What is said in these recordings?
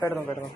పెడదాం పెడదాం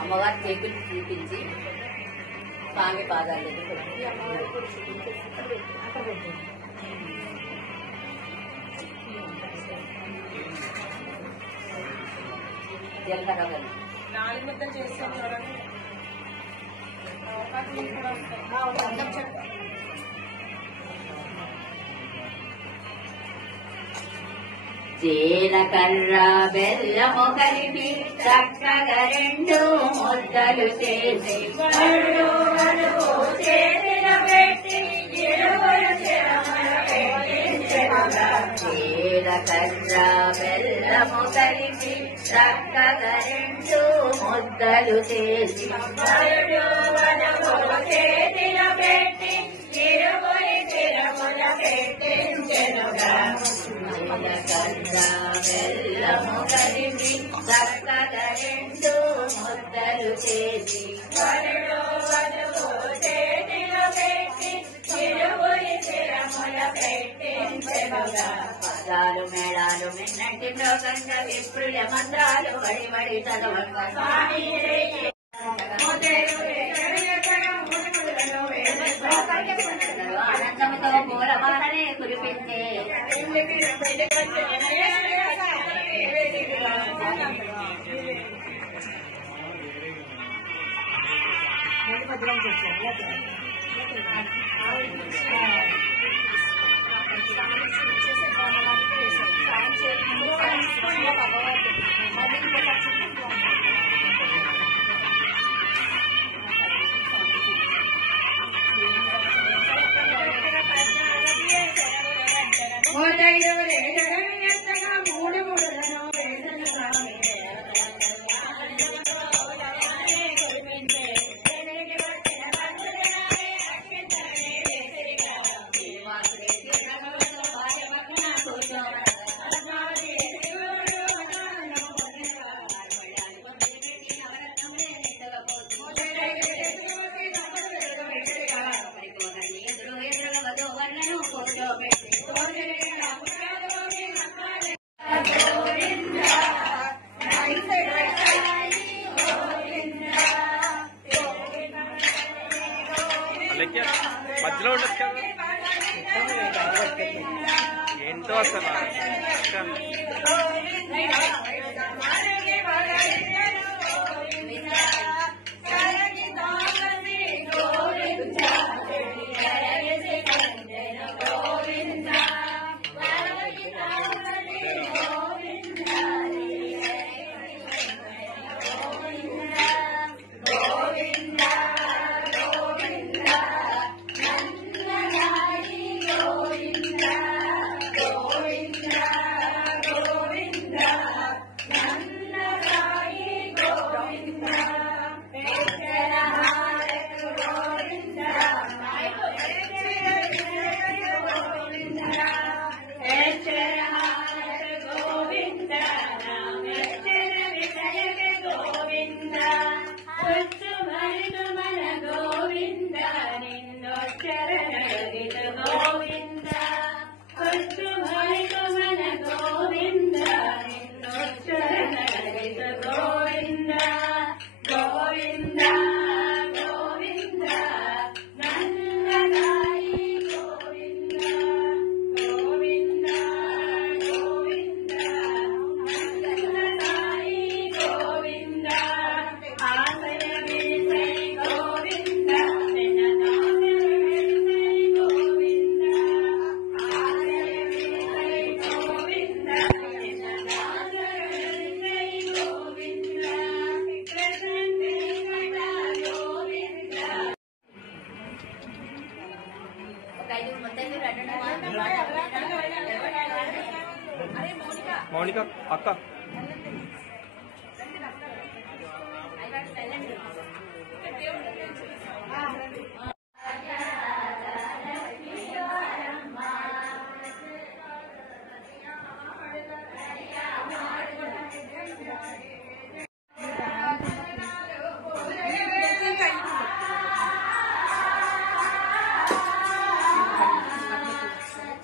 అమ్మవారి చేతులు చూపించి స్వామి పాదాల దగ్గర జీలకర్ర నాలుగు ముద్దలు చేస్తాం చూడండి. జీలకర్ర బెల్లము కలిపి చక్కగా రెండు ముద్దలు చేసి చేతిన పెట్టి జీలకర్ర బెల్లము కలిపి చక్కగా రెండు ముద్దలు చేసి చేతిన పెట్టి చిరుమురి చిరుముల పెట్టించెనుగా బెల్లము కలిపి చక్కగా రెండు ముద్దలు చేసి వరుడు వధువు చేతిలో పెట్టి చిరుమురి చిరముల పెట్టించెనుగా పదాలు మేళాలు మిన్నటి మ్రోగంగా విప్రుల మంత్రాలు వడి వడి చదవంగ స్వామి ఆనందంతో పూలమాలనే కురిపించే మధ్యలో ఉండొచ్చు కదా ఏంటో అసలు మౌనిక అక్క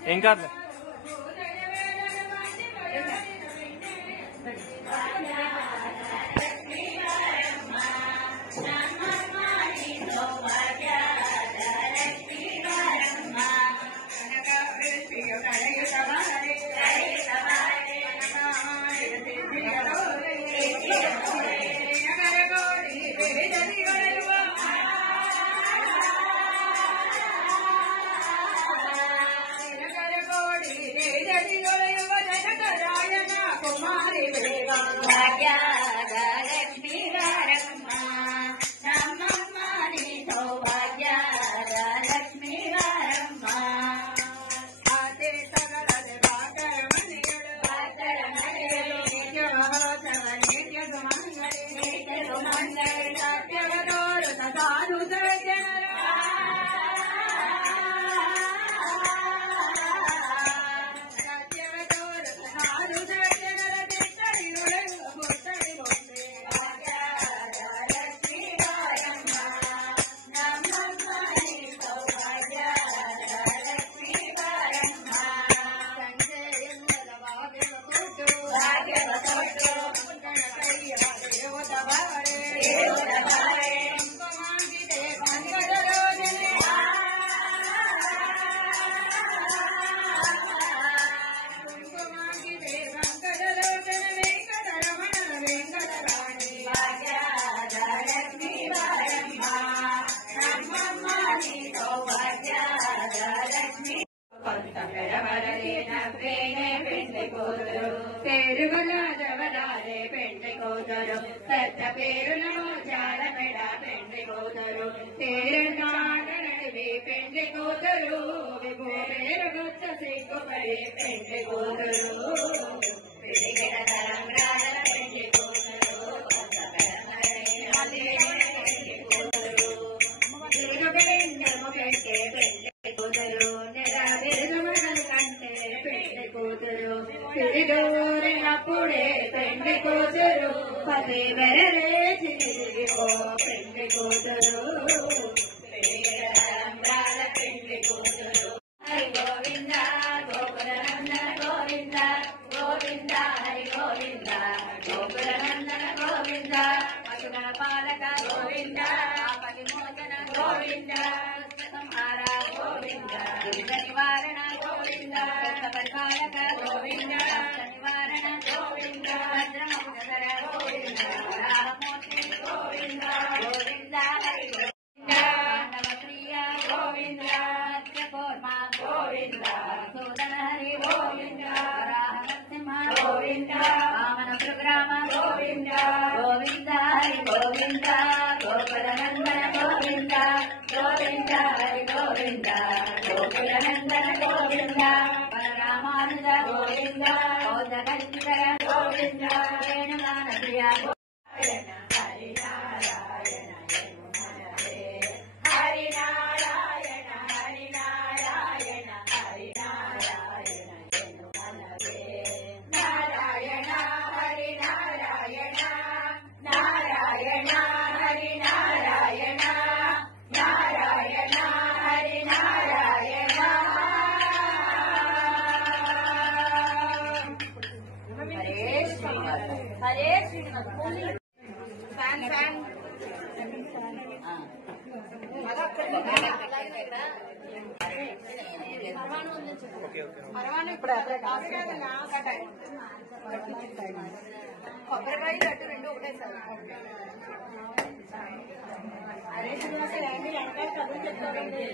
ఏం కాదు పేరుగలదవరాలే పెండ్లి కూతురు పెద్ద పేరులో జాలమెడ పెండ్లి కూతురు పేరునాడనడివి పెండ్లి కూతురు విభూ పేరు గుర్త సిగ్గుపడి పెండ్లి కూతురు పెండ్లి కూతురు తిరుగుబెండము పెట్టే పెండ్లి కూతురు నెరవేరుమడలు కంటే పెండ్లి కూతురు తిరిగూరినప్పుడే పెండ్లి కూతురు పది వెరలేచి తిరిగిపో పెండ్లి కూతురు పెండ్లి కూతురు హరి గోవింద గోకుల నందన గోవింద గోవింద హరి గోవింద గోకుల నందన గోవింద పశుగణ పాలక గోవింద పరిమోచన గోవింద సంహార గోవింద దురిత నివారణ గోవింద పరిపాలక గోవింద నివారణ గోవింద భద్రమధర గోవింద రామమూర్తి గోవింద గోవింద హరి గోవింద నవప్రియ గోవింద కూర్మ గోవింద సూదన హరి గోవింద నరసింహ గోవింద వామన ప్రోగ్రామ గోవింద గోవింద హరి గోవింద గోకుల నందన గోవింద గోవింద హరి గోవింద గోకుల నందన గోవింద పరరామానుజ గోవింద బౌద్ధకల్పికర గోవింద వేణుగాన ప్రియ హరి నారాయణ హరి నారాయణ హరి నారాయణ హరి నారాయణ నారాయణ హరి నారాయణ నారాయణ హరి నారాయణ నారాయణ హరి నారాయణ హరే శ్రీనివాస హరే శ్రీనివాస ఫ్యాన్ ఫ్యాన్ కొబ్బరికాయ కట్టు రెండు ఒకటే సార్ హరే శ్రీనివాస చదువు చెప్తారండి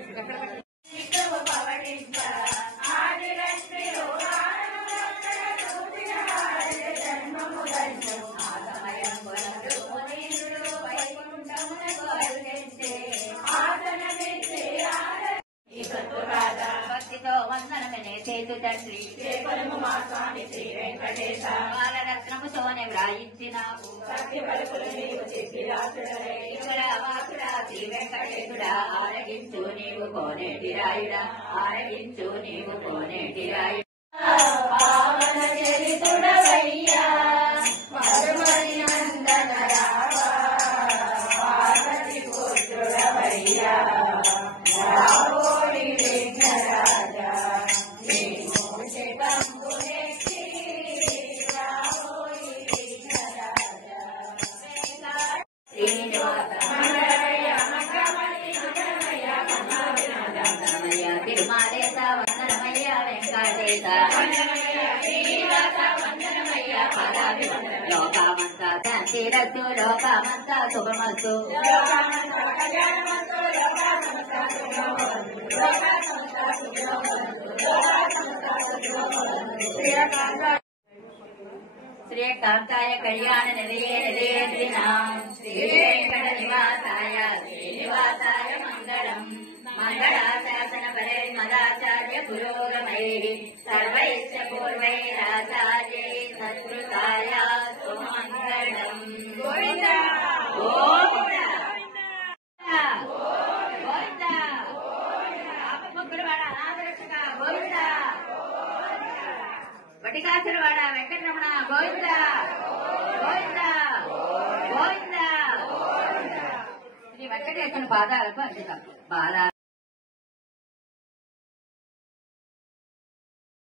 భక్తితో వందనమనే చేతు తండ్రి మా స్వామి శ్రీ వెంకట బాలరత్నము సోనె వ్రాయించినావు వాసుడా శ్రీ వెంకటేశుడా ఆరగించు నీవు కోనేటి రాయుడా ఆరగించు నీవు కోనేటి రాయుడా పావన చరితుడవయ్యా మధుమని నందన రావా పార్వతి పుత్రుడవయ్యా రావోడి విఘ్నరాజా నీవు శివంబునెక్కి రావోడి విఘ్నరాజా శ్రీనివాస తిరుమాలేత వందనమయ్య వెంకటేశ శ్రీనివాస వందనమయ్య పదాభి లోకమంతా శాంతిరస్తు లోకమంతా శుభమస్తు శ్రీకాంతాయ కళ్యాణ నిలయే నిలయేంద్రినాం శ్రీ వెంకట నివాసాయ శ్రీనివాసాయ మంగళం మంగళాశాసన పరే మదాచార్య పురోగమై సర్వైశ్చ పూర్వైరాచార్యై సత్కృతాయ సుమంగళం గోవింద గోవింద గోవింద ఆపముగ్గులవాడ అనాథరక్షక గోవింద వటికాసులవాడ వెంకటరమణ గోవింద గోవింద గోవింద శ్రీ వెంకటేశ్వర పాదాలకు అంకితం బాలా